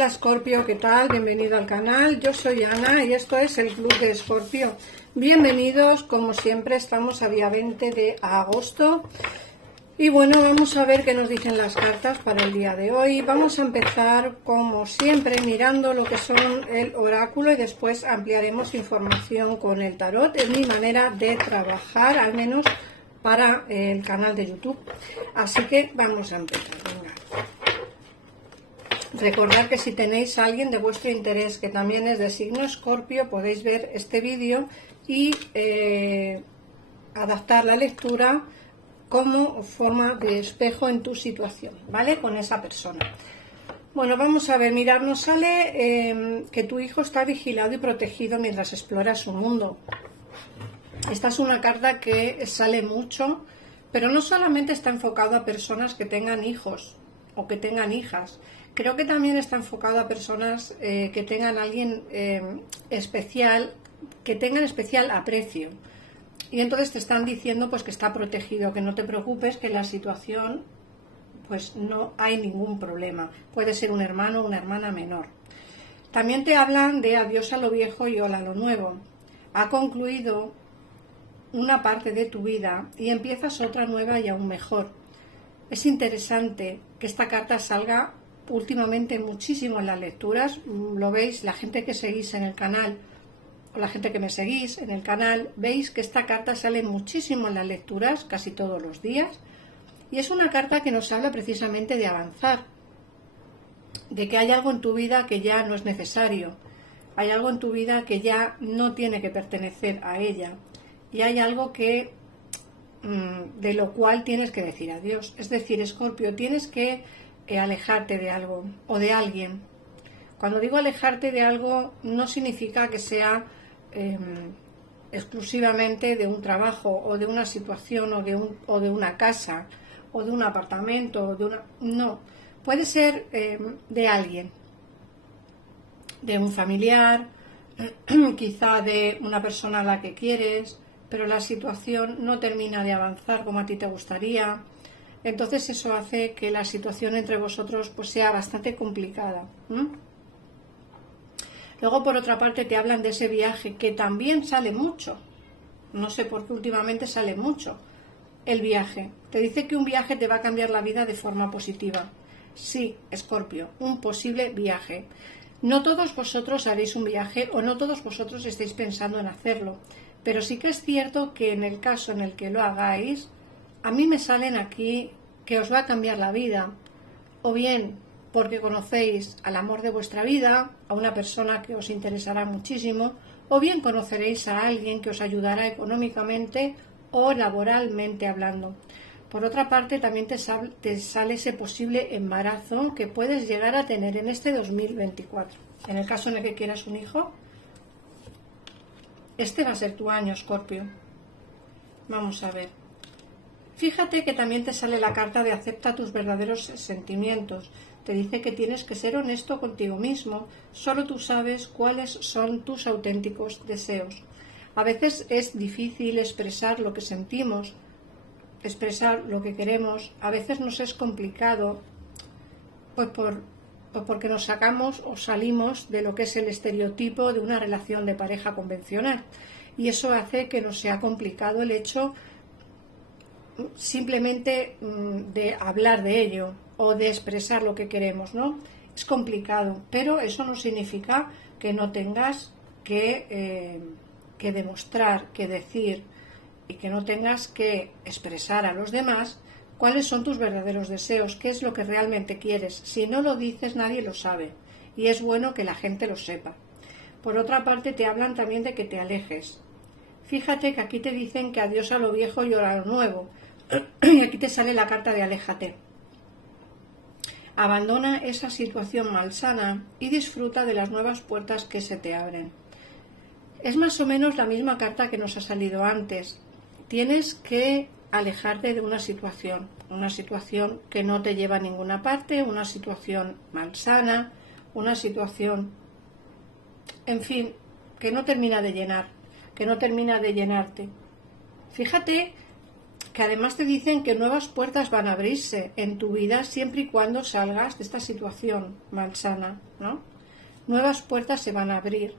Hola Escorpio, ¿qué tal? Bienvenido al canal. Yo soy Ana y esto es el Club de Escorpio. Bienvenidos, como siempre estamos a día 20 de agosto. Y bueno, vamos a ver qué nos dicen las cartas para el día de hoy. Vamos a empezar, como siempre, mirando lo que son el oráculo y después ampliaremos información con el tarot. Es mi manera de trabajar, al menos para el canal de YouTube. Así que vamos a empezar. Venga. Recordad que si tenéis a alguien de vuestro interés que también es de signo Escorpio, podéis ver este vídeo y adaptar la lectura como forma de espejo en tu situación, ¿vale? Con esa persona. Bueno, vamos a ver, mirad, nos sale que tu hijo está vigilado y protegido mientras explora su mundo. Esta es una carta que sale mucho, pero no solamente está enfocado a personas que tengan hijos o que tengan hijas. Creo que también está enfocado a personas que tengan a alguien especial, que tengan especial aprecio. Y entonces te están diciendo pues que está protegido, que no te preocupes, que en la situación pues no hay ningún problema. Puede ser un hermano o una hermana menor. También te hablan de adiós a lo viejo y hola a lo nuevo. Ha concluido una parte de tu vida y empiezas otra nueva y aún mejor. Es interesante que esta carta salga últimamente muchísimo en las lecturas. Lo veis, la gente que seguís en el canal o la gente que me seguís en el canal, veis que esta carta sale muchísimo en las lecturas, casi todos los días, y es una carta que nos habla precisamente de avanzar, de que hay algo en tu vida que ya no es necesario, hay algo en tu vida que ya no tiene que pertenecer a ella, y hay algo que de lo cual tienes que decir adiós. Es decir, Escorpio, tienes que alejarte de algo o de alguien. Cuando digo alejarte de algo, no significa que sea exclusivamente de un trabajo o de una situación o de una casa o de un apartamento no, puede ser de alguien, de un familiar, quizá de una persona a la que quieres, pero la situación no termina de avanzar como a ti te gustaría. Entonces eso hace que la situación entre vosotros pues sea bastante complicada, ¿no? Luego, por otra parte, te hablan de ese viaje que también sale mucho. No sé por qué últimamente sale mucho el viaje. Te dice que un viaje te va a cambiar la vida de forma positiva. Sí, Escorpio, un posible viaje. No todos vosotros haréis un viaje o no todos vosotros estáis pensando en hacerlo. Pero sí que es cierto que en el caso en el que lo hagáis, a mí me salen aquí que os va a cambiar la vida. O bien porque conocéis al amor de vuestra vida, a una persona que os interesará muchísimo, o bien conoceréis a alguien que os ayudará económicamente o laboralmente hablando. Por otra parte, también te sale ese posible embarazo que puedes llegar a tener en este 2024. En el caso en el que quieras un hijo, este va a ser tu año, Escorpio. Vamos a ver. Fíjate que también te sale la carta de acepta tus verdaderos sentimientos. Te dice que tienes que ser honesto contigo mismo. Solo tú sabes cuáles son tus auténticos deseos. A veces es difícil expresar lo que sentimos, expresar lo que queremos. A veces nos es complicado, pues porque nos sacamos o salimos de lo que es el estereotipo de una relación de pareja convencional. Y eso hace que nos sea complicado el hecho simplemente de hablar de ello o de expresar lo que queremos, ¿no? Es complicado, pero eso no significa que no tengas que demostrar, que decir y que no tengas que expresar a los demás cuáles son tus verdaderos deseos, qué es lo que realmente quieres. Si no lo dices, nadie lo sabe y es bueno que la gente lo sepa. Por otra parte, te hablan también de que te alejes. Fíjate que aquí te dicen que adiós a lo viejo y hola a lo nuevo. Y aquí te sale la carta de aléjate. Abandona esa situación malsana y disfruta de las nuevas puertas que se te abren. Es más o menos la misma carta que nos ha salido antes. Tienes que alejarte de una situación que no te lleva a ninguna parte, una situación malsana, una situación, en fin, que no termina de llenar, que no termina de llenarte. Fíjate que además te dicen que nuevas puertas van a abrirse en tu vida siempre y cuando salgas de esta situación malsana, ¿no? Nuevas puertas se van a abrir.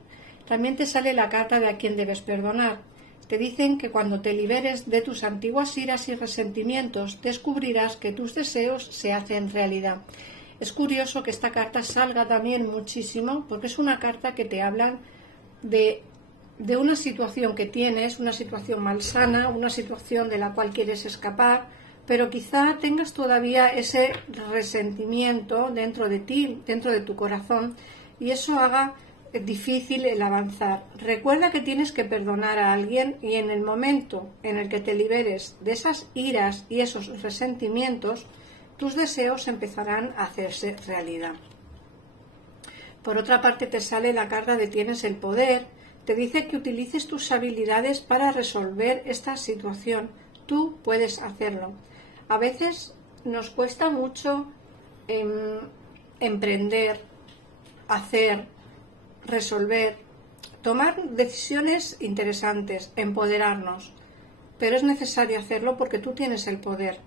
También te sale la carta de a quien debes perdonar. Te dicen que cuando te liberes de tus antiguas iras y resentimientos, descubrirás que tus deseos se hacen realidad. Es curioso que esta carta salga también muchísimo, porque es una carta que te habla de una situación que tienes, una situación malsana, una situación de la cual quieres escapar, pero quizá tengas todavía ese resentimiento dentro de ti, dentro de tu corazón, y eso haga difícil el avanzar. Recuerda que tienes que perdonar a alguien y en el momento en el que te liberes de esas iras y esos resentimientos, tus deseos empezarán a hacerse realidad. Por otra parte te sale la carta de tienes el poder. Te dice que utilices tus habilidades para resolver esta situación. Tú puedes hacerlo. A veces nos cuesta mucho emprender, hacer, resolver, tomar decisiones interesantes, empoderarnos, pero es necesario hacerlo porque tú tienes el poder.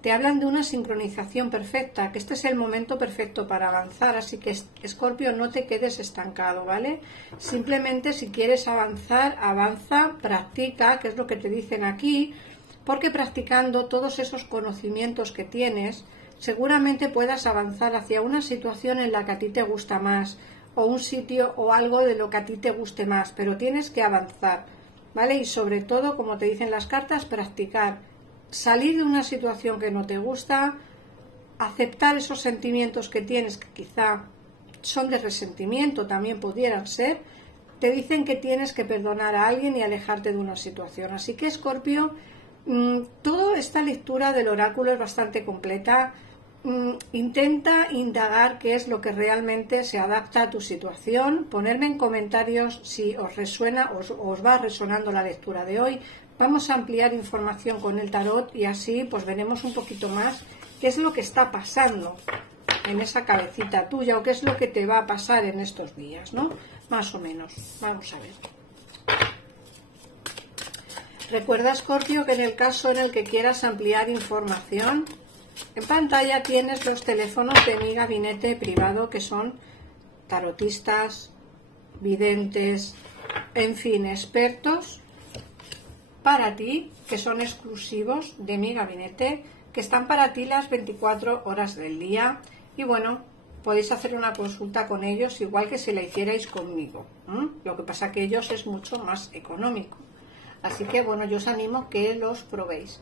Te hablan de una sincronización perfecta, que este es el momento perfecto para avanzar, así que Escorpio, no te quedes estancado, ¿vale? Simplemente si quieres avanzar, avanza, practica, que es lo que te dicen aquí, porque practicando todos esos conocimientos que tienes, seguramente puedas avanzar hacia una situación en la que a ti te gusta más, o un sitio o algo de lo que a ti te guste más, pero tienes que avanzar, ¿vale? Y sobre todo, como te dicen las cartas, practicar, salir de una situación que no te gusta, aceptar esos sentimientos que tienes, que quizá son de resentimiento, también pudieran ser. Te dicen que tienes que perdonar a alguien y alejarte de una situación. Así que, Escorpio, toda esta lectura del oráculo es bastante completa. Intenta indagar qué es lo que realmente se adapta a tu situación, ponerme en comentarios si os resuena o os va resonando la lectura de hoy. Vamos a ampliar información con el tarot y así pues veremos un poquito más qué es lo que está pasando en esa cabecita tuya o qué es lo que te va a pasar en estos días, ¿no? Más o menos. Vamos a ver. Recuerda, Escorpio, que en el caso en el que quieras ampliar información, en pantalla tienes los teléfonos de mi gabinete privado, que son tarotistas, videntes, en fin, expertos para ti, que son exclusivos de mi gabinete, que están para ti las 24 horas del día. Y bueno, podéis hacer una consulta con ellos igual que si la hicierais conmigo. Lo que pasa que ellos es mucho más económico. Así que bueno, yo os animo que los probéis.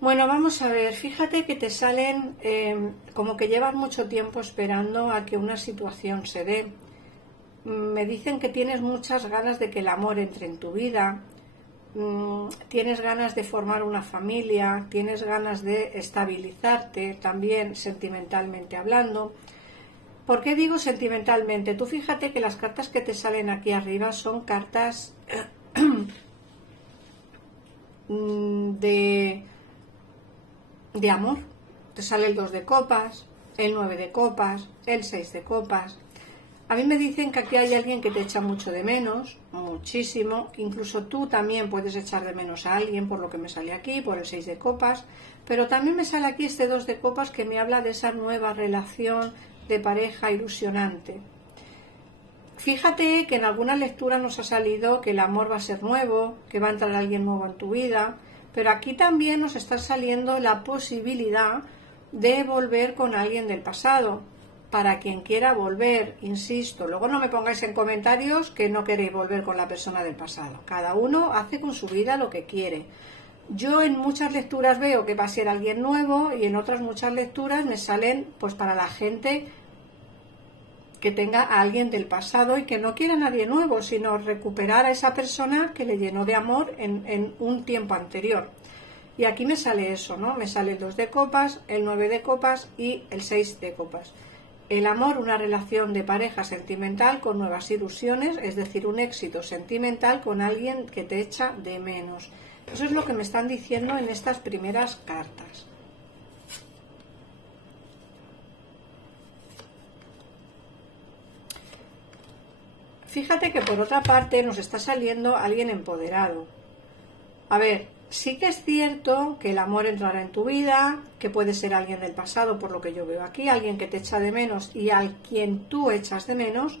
Bueno, vamos a ver, fíjate que te salen como que llevan mucho tiempo esperando a que una situación se dé. Me dicen que tienes muchas ganas de que el amor entre en tu vida, tienes ganas de formar una familia, tienes ganas de estabilizarte también sentimentalmente hablando. ¿Por qué digo sentimentalmente? Tú fíjate que las cartas que te salen aquí arriba son cartas de amor. Te sale el 2 de copas, el 9 de copas, el 6 de copas. A mí me dicen que aquí hay alguien que te echa mucho de menos, muchísimo. Incluso tú también puedes echar de menos a alguien, por lo que me sale aquí, por el 6 de copas. Pero también me sale aquí este 2 de copas que me habla de esa nueva relación de pareja ilusionante. Fíjate que en alguna lectura nos ha salido que el amor va a ser nuevo, que va a entrar alguien nuevo en tu vida. Pero aquí también nos está saliendo la posibilidad de volver con alguien del pasado. Para quien quiera volver, insisto, luego no me pongáis en comentarios que no queréis volver con la persona del pasado. Cada uno hace con su vida lo que quiere. Yo en muchas lecturas veo que va a ser alguien nuevo y en otras muchas lecturas me salen pues para la gente que tenga a alguien del pasado y que no quiera a nadie nuevo, sino recuperar a esa persona que le llenó de amor en un tiempo anterior. Y aquí me sale eso, ¿no? Me sale el 2 de copas, el 9 de copas y el 6 de copas. El amor, una relación de pareja sentimental con nuevas ilusiones, es decir, un éxito sentimental con alguien que te echa de menos. Eso es lo que me están diciendo en estas primeras cartas. Fíjate que por otra parte nos está saliendo alguien empoderado. A ver, sí que es cierto que el amor entrará en tu vida, que puede ser alguien del pasado, por lo que yo veo aquí, alguien que te echa de menos y al quien tú echas de menos.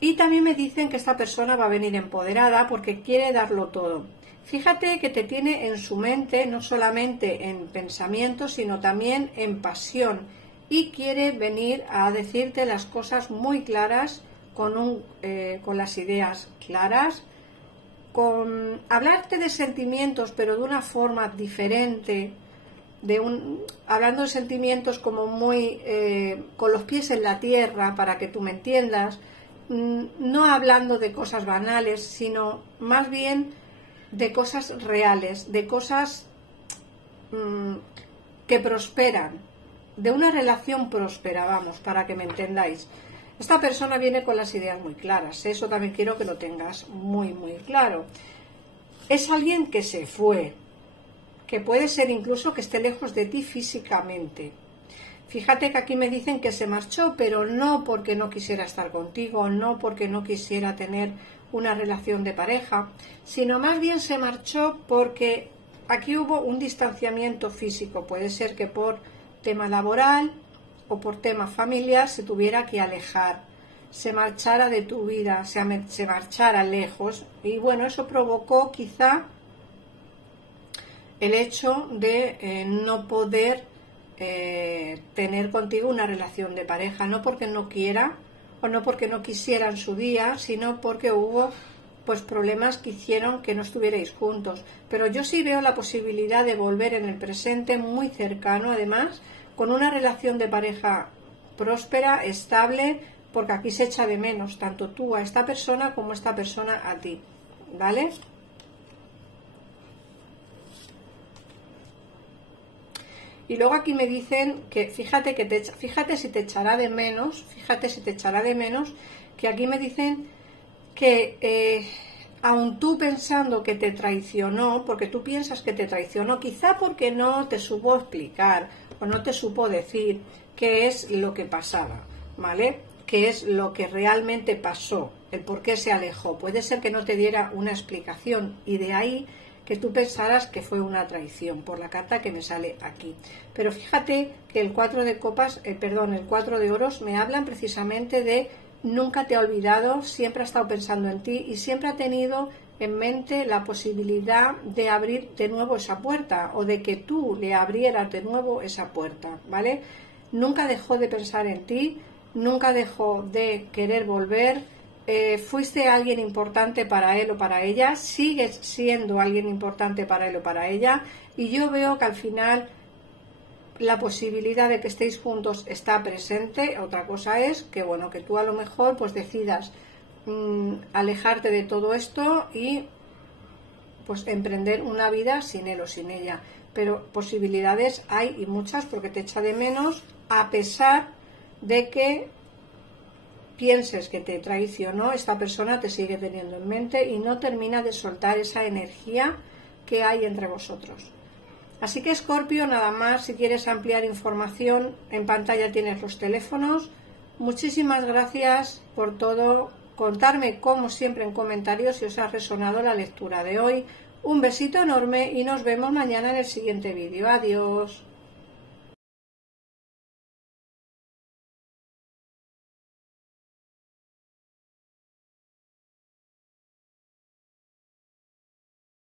Y también me dicen que esta persona va a venir empoderada porque quiere darlo todo. Fíjate que te tiene en su mente, no solamente en pensamientos, sino también en pasión. Y quiere venir a decirte las cosas muy claras, con las ideas claras, con hablarte de sentimientos, pero de una forma diferente, hablando de sentimientos como muy con los pies en la tierra, para que tú me entiendas, no hablando de cosas banales, sino más bien de cosas reales, de cosas que prosperan, de una relación próspera, vamos, para que me entendáis. Esta persona viene con las ideas muy claras, eso también quiero que lo tengas muy, muy claro. Es alguien que se fue, que puede ser incluso que esté lejos de ti físicamente. Fíjate que aquí me dicen que se marchó, pero no porque no quisiera estar contigo, no porque no quisiera tener una relación de pareja, sino más bien se marchó porque aquí hubo un distanciamiento físico. Puede ser que por tema laboral o por tema familiar se tuviera que alejar, se marchara de tu vida, se marchara lejos, y bueno, eso provocó quizá el hecho de no poder tener contigo una relación de pareja, no porque no quiera o no porque no quisiera en su día, sino porque hubo pues problemas que hicieron que no estuvierais juntos. Pero yo sí veo la posibilidad de volver en el presente muy cercano, además con una relación de pareja próspera, estable, porque aquí se echa de menos tanto tú a esta persona como esta persona a ti, ¿vale? Y luego aquí me dicen que fíjate si te echará de menos, que aquí me dicen que aun tú pensando que te traicionó, porque tú piensas que te traicionó, quizá porque no te supo explicar o no te supo decir qué es lo que pasaba, ¿vale? Qué es lo que realmente pasó, el por qué se alejó. Puede ser que no te diera una explicación y de ahí que tú pensaras que fue una traición por la carta que me sale aquí. Pero fíjate que el 4 de copas, el 4 de oros me hablan precisamente de nunca te ha olvidado, siempre ha estado pensando en ti y siempre ha tenido en mente la posibilidad de abrir de nuevo esa puerta o de que tú le abrieras de nuevo esa puerta, ¿vale? Nunca dejó de pensar en ti, nunca dejó de querer volver. Fuiste alguien importante para él o para ella, sigues siendo alguien importante para él o para ella, y yo veo que al final la posibilidad de que estéis juntos está presente. Otra cosa es que bueno, que tú a lo mejor pues decidas alejarte de todo esto y pues emprender una vida sin él o sin ella, pero posibilidades hay y muchas, porque te echa de menos a pesar de que pienses que te traicionó. Esta persona te sigue teniendo en mente y no termina de soltar esa energía que hay entre vosotros. Así que, Escorpio, nada más. Si quieres ampliar información, en pantalla tienes los teléfonos. Muchísimas gracias por todo. Contarme como siempre en comentarios si os ha resonado la lectura de hoy. Un besito enorme y nos vemos mañana en el siguiente vídeo. Adiós.